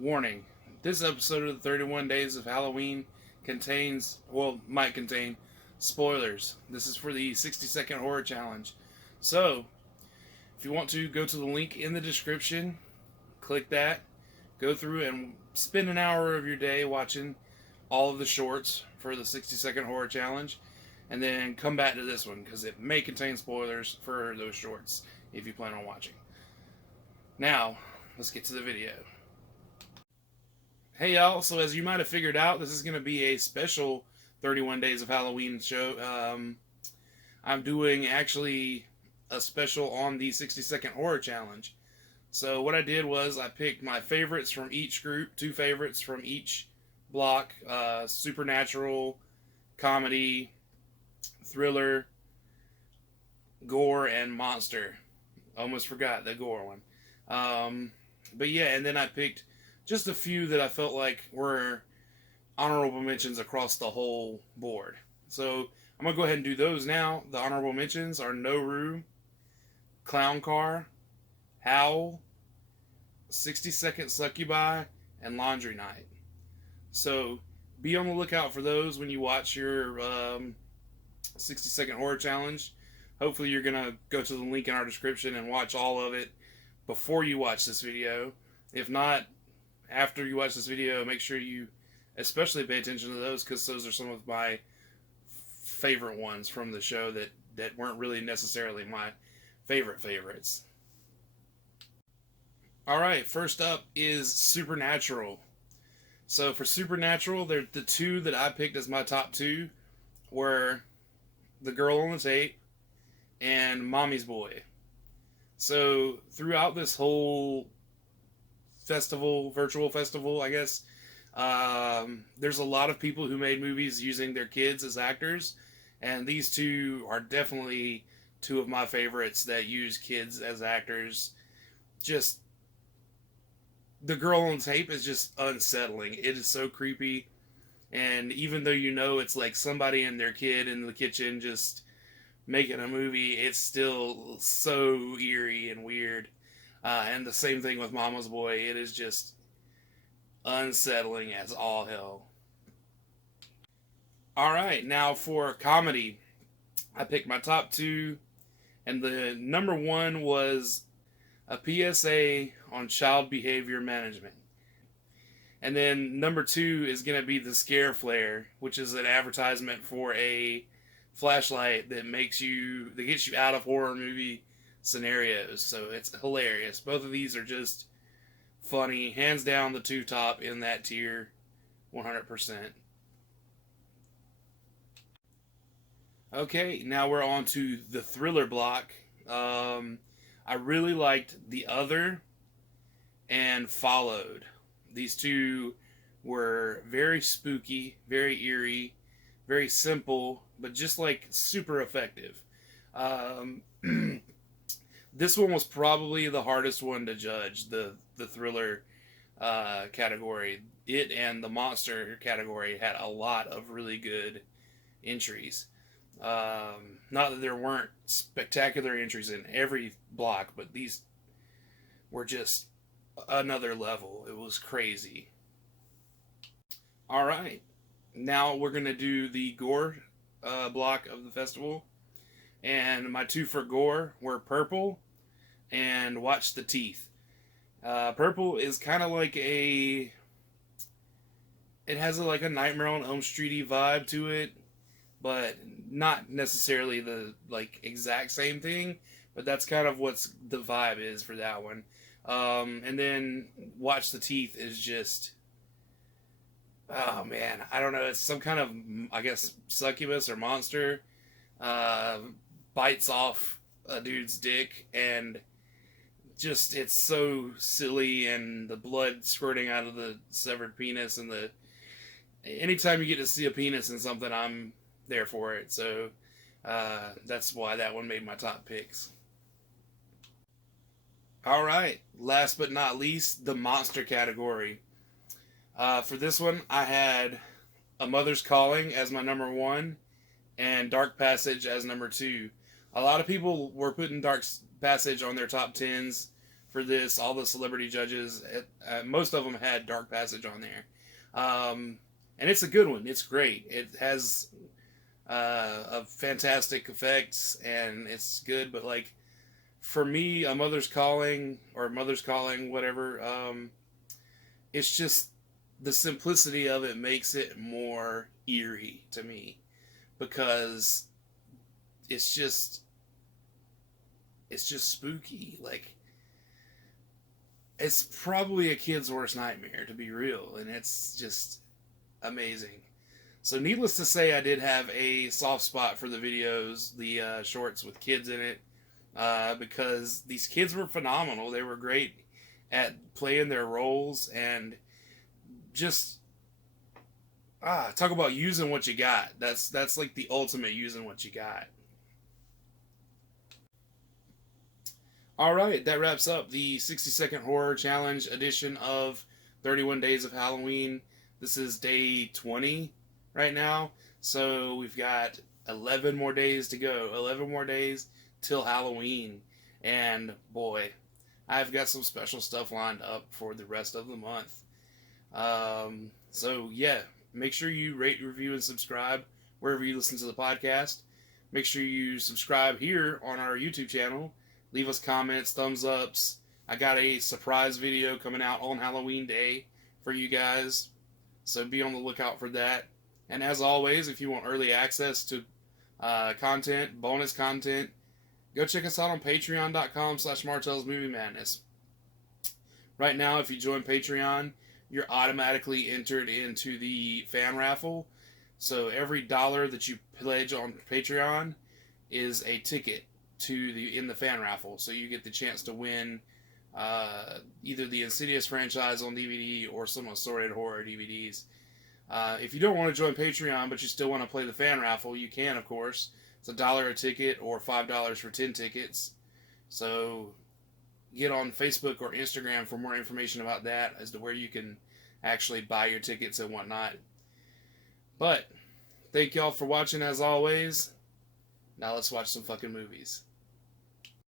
Warning. This episode of the 31 Days of Halloween might contain spoilers. This is for the 60-second horror challenge. So, if you want to, go to the link in the description, click that, go through and spend an hour of your day watching all of the shorts for the 60-second horror challenge, and then come back to this one because it may contain spoilers for those shorts if you plan on watching. Now, let's get to the video. Hey y'all, so as you might have figured out, this is going to be a special 31 Days of Halloween show. I'm doing actually a special on the 60-second horror challenge. So what I did was I picked my favorites from each group, 2 favorites from each block, supernatural, comedy, thriller, gore, and monster. Almost forgot the gore one. But yeah, and then I picked just a few that I felt like were honorable mentions across the whole board. So I'm going to go ahead and do those now. The honorable mentions are No Room, Clown Car, Howl, 60-Second Succubi, and Laundry Night. So be on the lookout for those when you watch your 60-second horror challenge. Hopefully you're going to go to the link in our description and watch all of it before you watch this video. If not, after you watch this video, make sure you especially pay attention to those, because those are some of my favorite ones from the show that weren't really necessarily my favorites. Alright, first up is Supernatural. So for Supernatural, the 2 that I picked as my top 2 were The Girl on the Tape and Mommy's Boy. So throughout this whole virtual festival, I guess, there's a lot of people who made movies using their kids as actors, and these 2 are definitely 2 of my favorites that use kids as actors. Just, The Girl on the Tape is just unsettling. It is so creepy, and even though you know it's like somebody and their kid in the kitchen just making a movie, it's still so eerie and weird. And the same thing with Mama's Boy. It is just unsettling as all hell. Alright, now for comedy, I picked my top 2, and the number 1 was a PSA on child behavior management. And then number 2 is going to be the Scare Flare, which is an advertisement for a flashlight that gets you out of horror movie scenarios. So it's hilarious. Both of these are just funny. Hands down the 2 top in that tier, 100%. Okay, now we're on to the thriller block. I really liked The Other and Followed. These 2 were very spooky, very eerie, very simple, but just like super effective. This one was probably the hardest one to judge, the thriller category. It and the monster category had a lot of really good entries. Not that there weren't spectacular entries in every block, but these were just another level. It was crazy. Alright, now we're going to do the gore block of the festival. And my 2 for gore were Purple and Watch the Teeth. Purple is kind of like it has like a Nightmare on Elm Street-y vibe to it, but not necessarily the like exact same thing, but that's kind of what's the vibe is for that one. And then Watch the Teeth is just, oh man, I don't know, it's some kind of, I guess, succubus or monster bites off a dude's dick, and just, it's so silly, and the blood squirting out of the severed penis, and anytime you get to see a penis in something, I'm there for it. So that's why that one made my top picks. Alright, last but not least, the monster category. For this one, I had A Mother's Calling as my number 1 and Dark Passage as number 2. A lot of people were putting Dark Passage on their top 10s for this. All the celebrity judges, most of them had Dark Passage on there. And it's a good one. It's great. It has a fantastic effects, and it's good. But like for me, A Mother's Calling or Mother's Calling, whatever. It's just the simplicity of it makes it more eerie to me because it's just spooky. Like it's probably a kid's worst nightmare, to be real, and it's just amazing. So needless to say, I did have a soft spot for the videos, the shorts with kids in it, because these kids were phenomenal. They were great at playing their roles, and just talk about using what you got. That's like the ultimate using what you got. All right, that wraps up the 60-second horror challenge edition of 31 Days of Halloween. This is day 20 right now, so we've got 11 more days to go. 11 more days till Halloween, and boy, I've got some special stuff lined up for the rest of the month. So yeah, make sure you rate, review, and subscribe wherever you listen to the podcast. Make sure you subscribe here on our YouTube channel. Leave us comments, thumbs ups. I got a surprise video coming out on Halloween Day for you guys, so be on the lookout for that. And as always, if you want early access to content, bonus content, go check us out on patreon.com/Martell's Movie Madness. Right now, if you join Patreon, you're automatically entered into the fan raffle. So every dollar that you pledge on Patreon is a ticket in the fan raffle. So you get the chance to win either the Insidious franchise on DVD or some assorted horror DVDs. If you don't want to join Patreon, but you still want to play the fan raffle, you can, of course. It's $1 a ticket or $5 for 10 tickets. So get on Facebook or Instagram for more information about that as to where you can actually buy your tickets and whatnot. But thank y'all for watching as always. Now let's watch some fucking movies.